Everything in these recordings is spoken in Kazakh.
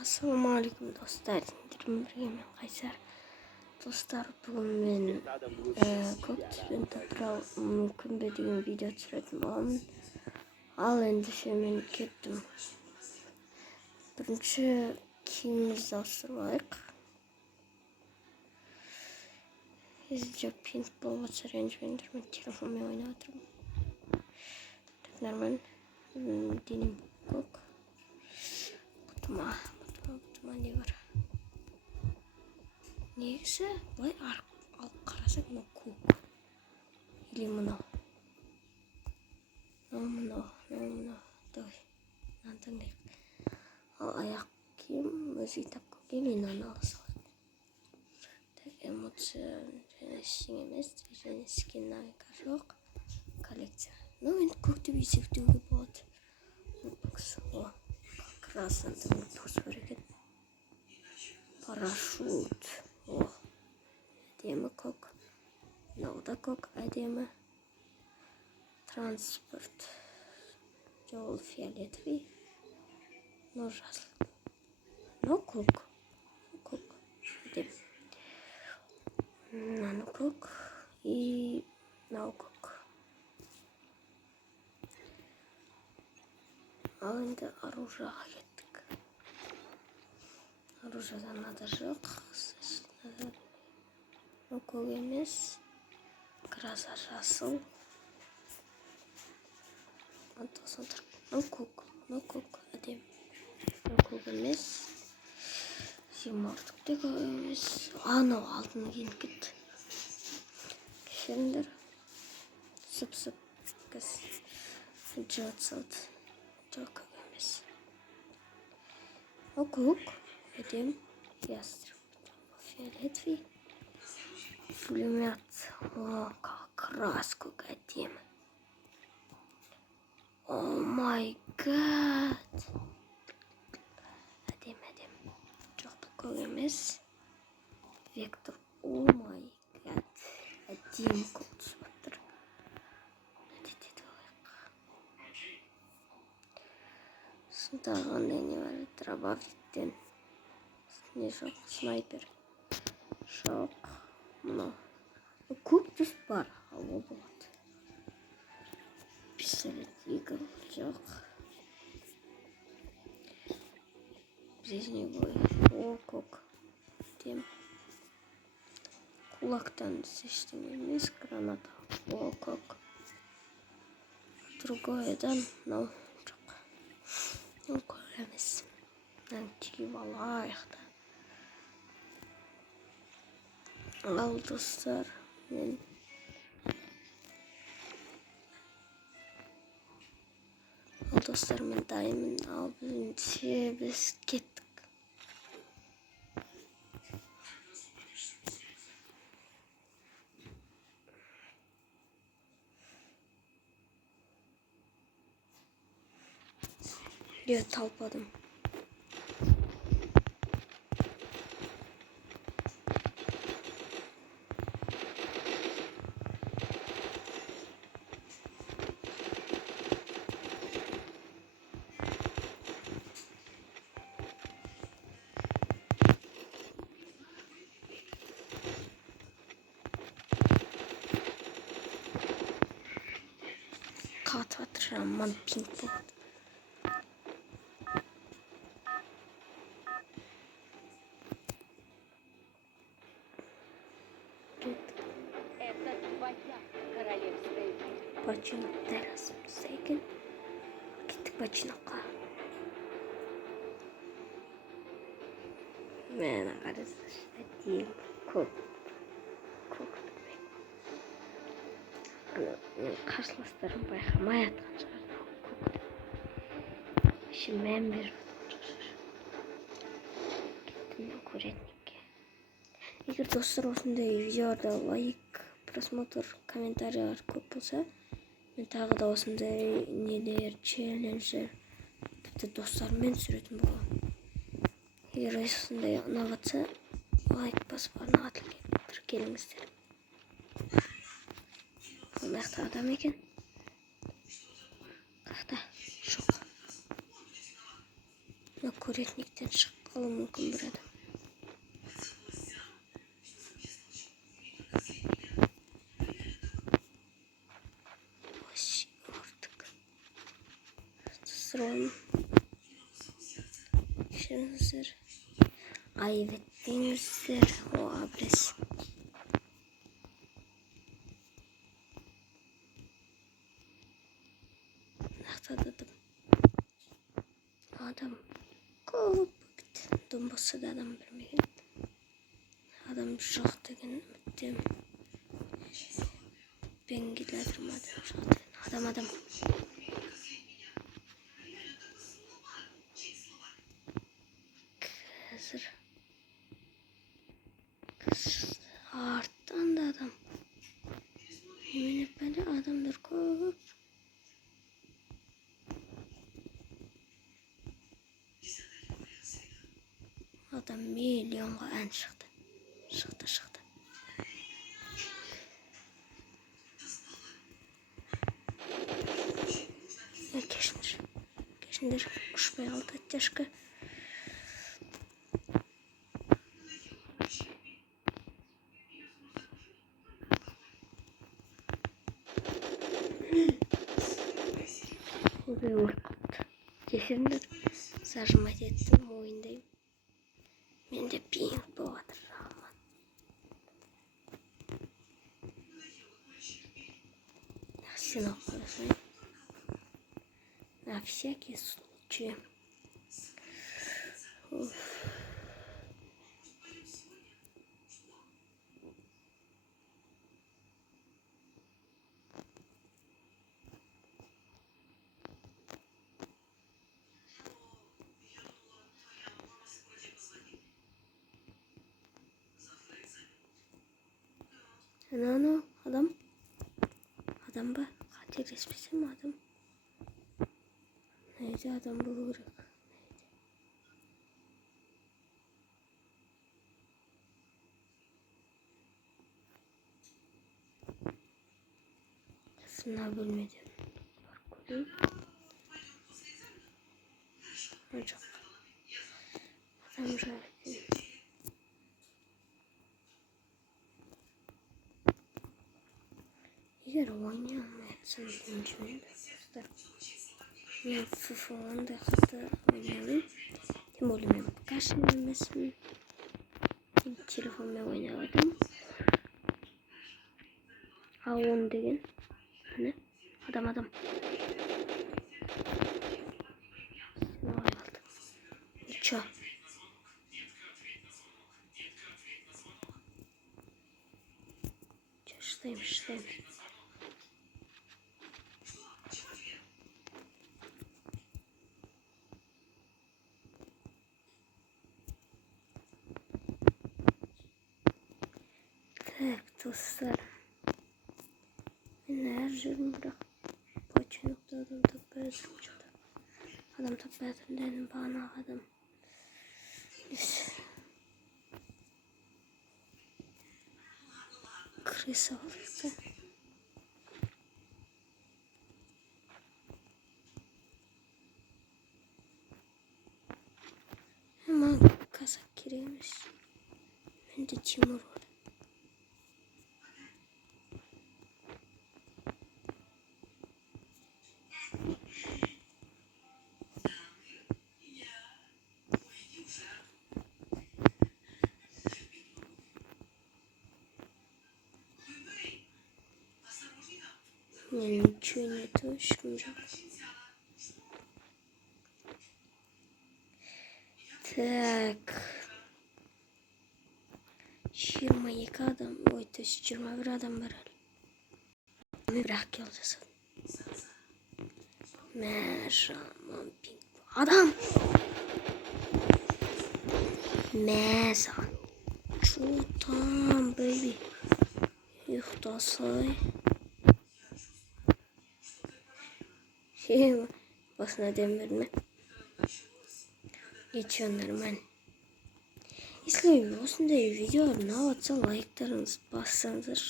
Ассалаумағалейкум достар, сендермен мен Қайсар. Достар, бүгін мен көптеген топырау мүмкін бе деген видео түсіретін боламын. Ал ендеше мен кеттім. Бірінші киімімізді ауыстырып алайық. Езде пинт болып жатса ренжімеңдер, мен телефонмен ойнап отырмын. Так нормально. Денем көк. Бұтыма не бар? Негізі былай алып қарасақ мынау көк. Или мынау. Мынау. Давай. Мынаны таңдайық. Ал аяқ киім өзі тап көк мен оны ала салайық. Так, эмоция және ештеңе емес, және скиннавика жоқ. Коллекция. Ну, енді көкті есептеуге болады. О, как раз антымен туыс бар екен. Парашют. О, әдемі көк. Мынау да көк, әдемі. Транспорт. Жол фиолетовый. Мынау жасыл. Мынау көк. Көк. Әдемі. Мынау көк. И мынау көк. Ал енді оружиеға кеттік. Оружиеда мынада жоқ. Мынау көк емес. Краса жасыл. Мынау көк. Әдемі. Мынау көк емес. Зимордық те көк емес. Анау алтын киініп кетті. Кешіріңдер. Сып-сып. Жауат салды. Жоқ көк емес. Мынау көк. Әдемі. Ястреб. Фиолетовый. Пулемет. О, как раз көк әдемі. О май гад. Әдемі. Жоқ бұл көк емес. Вектор. О май гад. Әдемі көк түсіп отыр. Сындағы қандай не бар? Дробовиктен. Не жоқ? Снайпер. Жоқ. Мынау. Көк түс бар. Ал ол болады. Пистолет игл. Жоқ. Брежневой. О, көк. Тем. Кулактан ештеңе емес. Граната. О, көк. Другое, да? Мынау. Ол көк емес. Мынаны түйіп алайық та. Ал достар, мен дайынмын. Ал біз кеттік. Талпадым. Қатып атыр, жаман пинг болады. Бачинок террасымызда екен. Кеттік бачинокқа. Мені қарасаңыз, әдемі көк. Мен қарсыластарым байқамай атқан шығар. Көкті. Еще мән беріп жатыр. Кеттім мен көретінікке. Егер достар осындай видеоларда лайк, просмотр, комментариялар көп болса, мен тағы да осындай нелер, челленджер, тіпті достарыммен түсіретін боламын. Егер осындай ұнап жатса, лайк басып арнаға тіркеліңіздер. Ол мықты адам екен. Қақта жоқ. Мына көретініктен шық. қалуы мүмкін бір адам. Сұрауым. Кешіріңіздер. Айып етпеңіздер. О, абрес. Нақтададым. Адам көп бөгет. Думбасы да адам білмеген. Адам жоқ деген үміттем. Ben giderim adam. Kız arttan da adam. Yemin böyle adamdır көп. Adam milyonga en çıktı. Çıktı. Keşindir. Uçmaya aldı teşke. Buraya orkut. Keşindir. Sarjımat ettim oyundayım. Ben de ping boğadır. Сынок положи. На всякий случай. Ana adam. Adam ба? Қателеспесем адам. Neydi adam болу керек. Сына бөлмеден бар көрейін. Жоқ. Адам жоқ екен. Егер ойнай алмайатсам ренжімеймін достар. Мен FIFA ондай қатты ойнаймын. Тем более мен ПК-шын емеспін. Телефонмен ойнап жатырмын. Ал он деген. Міне адам. Сен ой қалды. Ничего. Шыдайм. Так, достар. Мен әр жүрім бірақ починокта адам таппай жатырмын. Адам таппай жатырмын бағанағы адам. Крыса алыпты. Маған казак керек емес. Менде Тимур бар. Мен ничего нету, ешкім жоқ. Так. 22 адам, ой, то есть 21 адам бар әлі. Бірақ кел жасады. Мә, жаман пинг. Адам! Мә, саған. Чутам, бейби. Ұйықтасай. Басына дем берме. Ничего, нормально. Если осындай видеолар ұнап жатса, лайктарыңыз бассаңыздар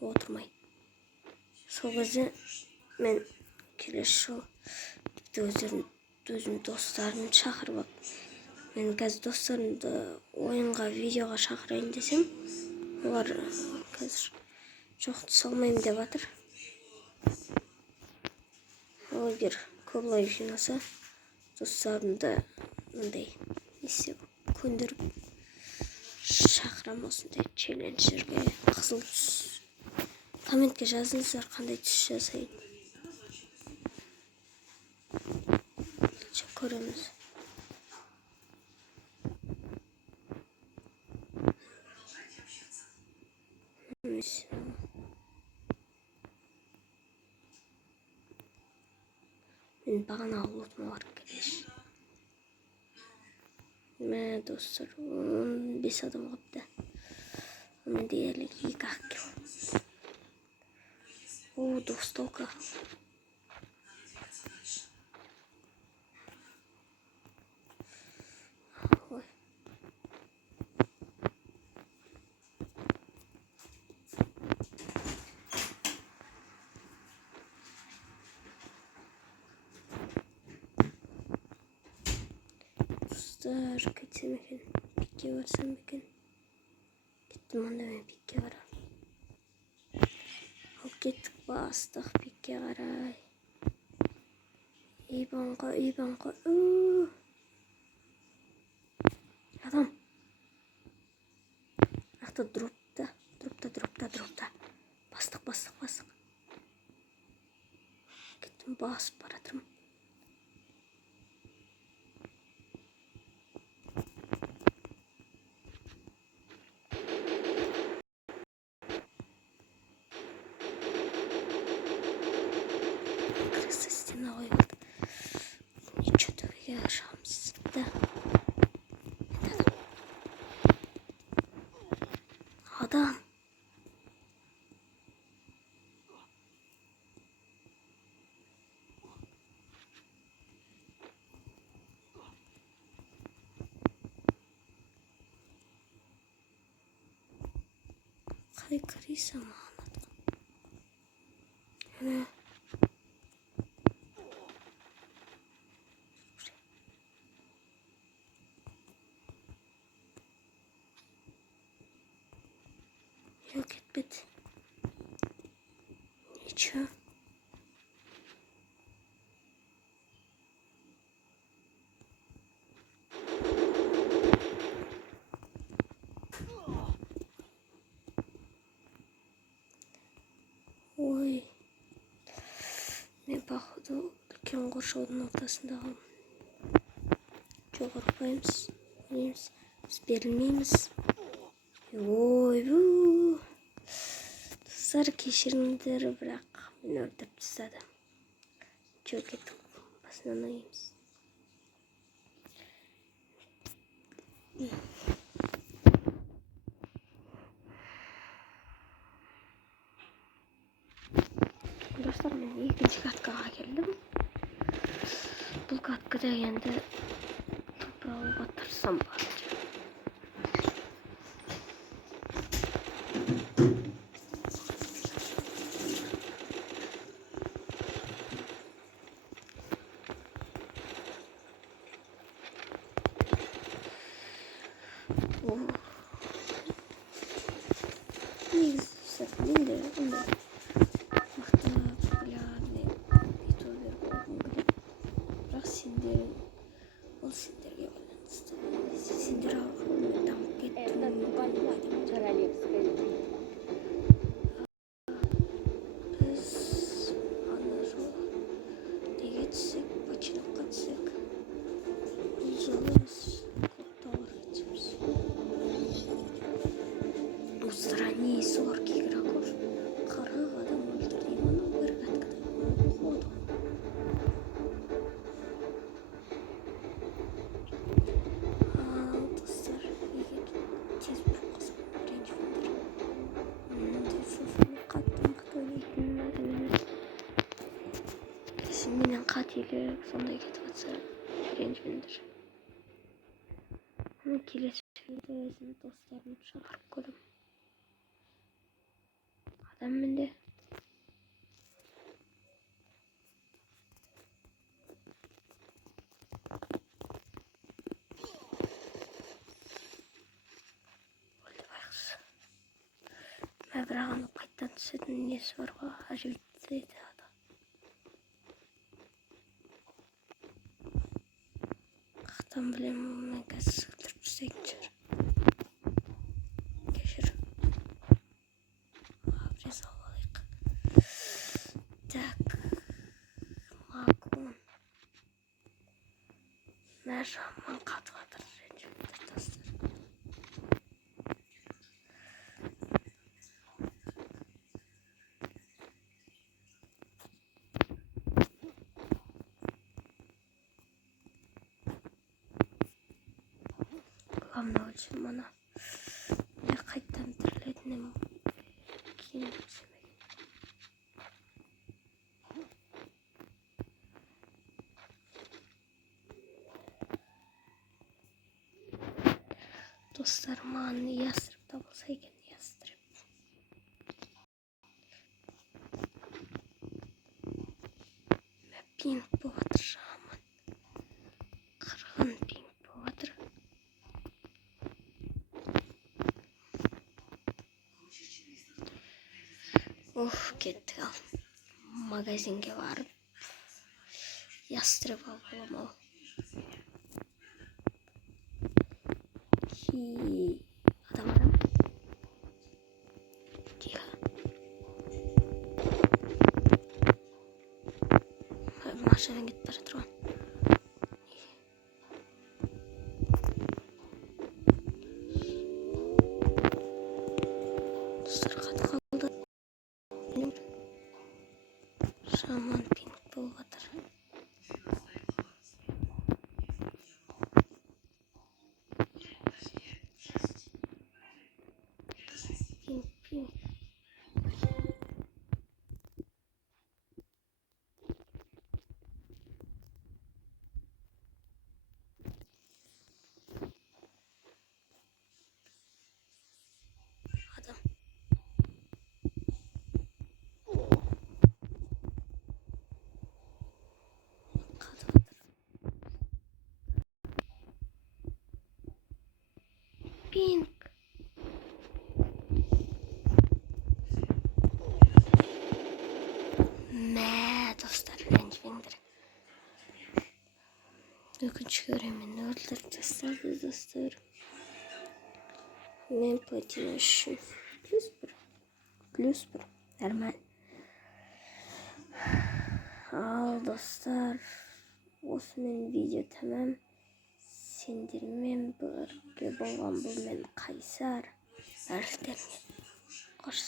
отырмай. Сол кезде мен келесі жол өзім достарын шақырып алып мен қазір достарымды ойынға, видеоға шақырайын десем, олар қазір жоқ түсе алмаймын деп жатыр. Егер көбілай жинаса, достарымды мындай көндіріп шақырам осындай челленджерге. Қызыл түс. Комментке жазыңыздар, қандай түс жасайын. Көреміз. Мен бағана ұлытыма барып келеш. Мә достар, 15 адам қапты. Мен дерлік 2-ақ кел. О, досталка. Ой. Достар, кетсем екен, пикке барсам екен. Кеттім, онда мен пикке барам. Ал кеттік, бастық пикке қарай. Ибанға. Адам. Ақта дропта. Бастық. Кеттім, басып баратырмын. Крысы стена қойылды. Ничего төбеге шығамыз. Да. Адам. Қай кірейсі маған атқан. Yok etmedi. Ничего. Ой. Мен походу үлкен қоршаудың ортасында қалдым. Жоқ ұрпаймыз. Біз берілмейміз. Ой, достар, кешіріңдер, бірақ мен өлтіріп тастады. Жоқ кеттік, басынан ойымыз. Достар, мен екінші каткаға келдім. Бұл каткада енді топырауға тырсам бар. Менен қателік сондай кетіп жатса ренжімеңдер. Келесі өзім достарымды шақырып көрем. Адам менде. бірақ аны қайтадан түсетін несі бар ғой, оживитель ады. Қақтан білемін, мен қазір сылдырып тастайтын шығар. Кешір. Обрез алайық. Так. Макун. Мә жаман қатып жатыр. Ренжімдер достар. Главное үшін мұны қайттан тірілетінім кейін түсемеген. Достар, маған ястреб та болса екен, ястреб. Пинг болып жатыр жаман. Қырғын пинг болып жатыр. Кеттік ал. Магазинге барып ястреб алып аламын ал. Адам. Тихо. Машина кетіп бара жатыр ғой. Достар, қатып қалды. Жаман пинг болып жатыр. Пинг. Адам. Қатып жатыр. Пинг. Мә, достар, ренжімеңдер. Өкінішке орай мені өлтіріп тастады, достар. Мен платина үшін плюс бір. Нормально. Ал, достар, осымен видео тәмам. Сендермен бірге болған бұл мен Қайсар. Әрсіздеріңе қош